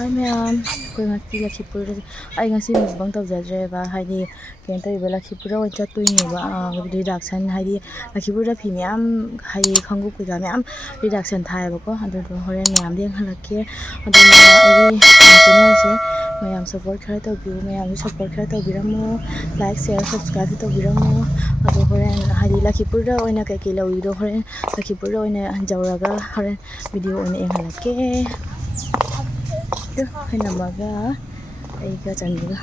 Hi ma'am, ꯑꯩꯈꯣꯏ ꯉꯁꯤ ꯂꯛꯈꯤꯄꯨꯔꯗ ꯑꯩ ꯉꯁꯤ ꯃꯨꯛꯕꯥꯡ ꯇꯧꯖꯗ꯭ꯔꯦꯕ ꯍꯥꯏꯗꯤ ꯀꯩꯅꯣ ꯇꯧꯔꯤꯕ ꯂꯛꯈꯤꯄꯨꯔꯗ ꯑꯣꯏꯅ ꯆꯠꯇꯣꯏꯅꯦꯕ ꯔꯤꯗꯛꯁꯟ ꯍꯥꯏꯗꯤ ꯂꯛꯈꯤꯄꯨꯔꯗ ꯐꯤ ꯃꯌꯥꯝ ꯍꯥꯏꯗꯤ ꯈꯣꯡꯎꯞ ꯀꯩꯀꯥ ꯃꯌꯥꯝ ꯔꯤꯗꯛꯁꯟ ꯊꯥꯏꯌꯦꯕꯀꯣ ꯑꯗꯨꯗꯣ ꯍꯣꯔꯦꯟ ꯃꯌꯥꯝꯗ ꯌꯦꯡꯍꯜꯂꯛꯀꯦ ꯑꯗꯨꯅ ꯑꯩꯒꯤ ꯆꯦꯅꯦꯜꯁꯦ ꯃꯌꯥꯝ ꯁꯞꯄꯣꯔꯠ ꯈꯔ ꯇꯧꯕꯤꯌꯨ ꯃꯌꯥꯝꯁꯨ ꯁꯞꯄꯣꯔꯠ ꯈꯔ ꯇꯧꯕꯤꯔꯝꯃꯨ ꯂꯥꯏꯛ ꯁꯤꯌꯔ ꯁꯕꯁꯀ꯭ꯔꯥꯏꯕꯁꯨ ꯇꯧꯕꯤꯔꯝꯃꯨ ꯑꯗꯣ ꯍꯣꯔꯦꯟ ꯍꯥꯏꯗꯤ ꯂꯛꯈꯤꯄꯨꯔꯗ ꯑꯣꯏꯅ ꯀꯩꯀꯩ ꯂꯧꯋꯤꯗꯣ ꯍꯣꯔꯦꯟ ꯂꯛꯈꯤꯄꯨꯔꯗ ꯑꯣꯏꯅ ꯌꯧꯔꯒ ꯍꯣꯔꯦꯟ ꯚꯤꯗꯤꯑꯣ ꯑꯣꯏꯅ ꯌꯦꯡꯍꯜꯂꯛꯀꯦ ꯍꯩꯅꯝꯃꯒ ꯑꯩꯒ ꯆꯟꯕꯒ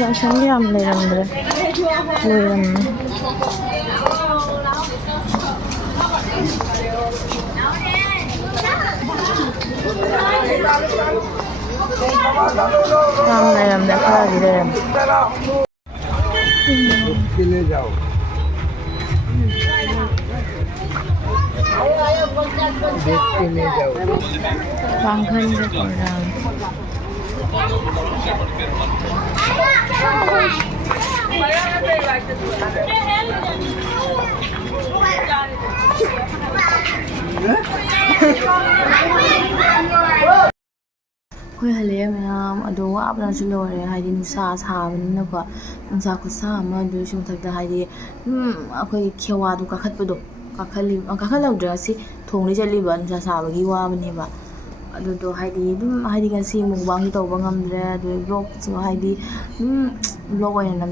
ꯖꯪꯁꯟꯗꯤ ꯌꯥꯝ ꯂꯩꯔꯝꯗ꯭ꯔꯦ ꯂꯣꯏꯔꯝꯃꯦ ꯌꯥꯝ ꯂꯩꯔꯝꯗꯦ ꯈꯔꯗꯤ ꯂꯩꯔꯝꯃꯦ पांखंड प्रोग्राम ꯍꯣꯏ ꯍꯜꯂꯛꯑꯦ ꯃꯌꯥꯝ ꯑꯗꯣ ꯋꯥꯕꯅꯁꯨ ꯂꯣꯏꯔꯦ ꯍꯥꯏꯗꯤ ꯅꯨꯡꯁꯥ ꯁꯥꯕꯅꯤꯅꯀꯣ ꯅꯨꯡꯁꯥ ꯈꯨꯠꯁꯥ ꯑꯃ ꯑꯗꯨꯒꯤ ꯃꯊꯛꯇ ꯍꯥꯏꯗꯤ ꯑꯩꯈꯣꯏ ꯈꯦꯋꯥꯗꯣ ꯀꯥꯈꯠꯄꯗꯣ ꯀꯥꯈꯠꯍꯧꯗ꯭ꯔꯦ ꯉꯁꯤ ꯊꯣꯡꯗ ꯆꯠꯂꯤꯕ ꯅꯨꯡꯁꯥ ꯁꯥꯕꯒꯤ ꯋꯥꯕꯅꯦꯕ ꯑꯗꯨꯗꯣ ꯍꯥꯏꯗꯤ ꯍꯥꯏꯗꯤ ꯉꯁꯤ ꯃꯨꯛꯕꯥꯡꯁꯨ ꯇꯧꯕ ꯉꯝꯗ꯭ꯔꯦ ꯑꯗꯨꯒ ꯕ꯭ꯂꯣꯒꯁꯨ ꯍꯥꯏꯗꯤ ꯕ꯭ꯂꯣগ ꯑꯣꯏꯅ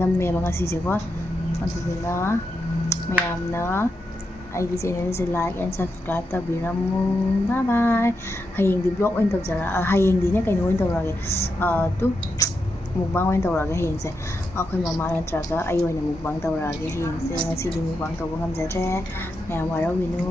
ꯅꯝꯃꯦꯕ ꯉꯁꯤꯁꯦꯀꯣ ꯑꯗꯨꯗꯨꯅ ꯃꯌꯥꯝꯅ ꯑꯩꯒꯤ ꯆꯦꯅꯦꯜꯁꯦ ꯂꯥꯏꯛ ꯑꯦꯟ ꯁꯕꯁꯀ꯭ꯔꯥꯏꯕ ꯇꯧꯕꯤꯔꯝꯃꯨ ꯕꯥꯏ ꯕꯥꯏ ꯍꯌꯦꯡꯗꯤ ꯕ꯭ꯂꯣগ ꯑꯣꯏꯅ ꯍꯌꯦꯡꯗꯤꯅꯦ ꯀꯩꯅꯣ ꯑꯣꯏꯅ ꯇꯧꯔꯛꯑꯒꯦ ꯃꯨꯛꯕꯥꯡ ꯑꯣꯏꯅ ꯇꯧꯔꯛꯑꯒꯦ ꯍꯌꯦꯡꯁꯦ ꯑꯩꯈꯣꯏ ꯃꯃꯥ ꯅꯠꯇ꯭ꯔꯒ ꯑꯩ ꯑꯣꯏꯅ ꯃꯨꯛꯕꯥꯡ ꯇꯧꯔꯛꯑꯒꯦ ꯍꯌꯦꯡꯁꯦ ꯉꯁꯤꯗꯤ ꯃꯨꯛꯕꯥꯡ ꯇꯧꯕ ꯉꯝꯖꯗ꯭ꯔꯦ ꯃꯌꯥꯝ ꯋꯥꯔꯧꯕꯤꯅꯨ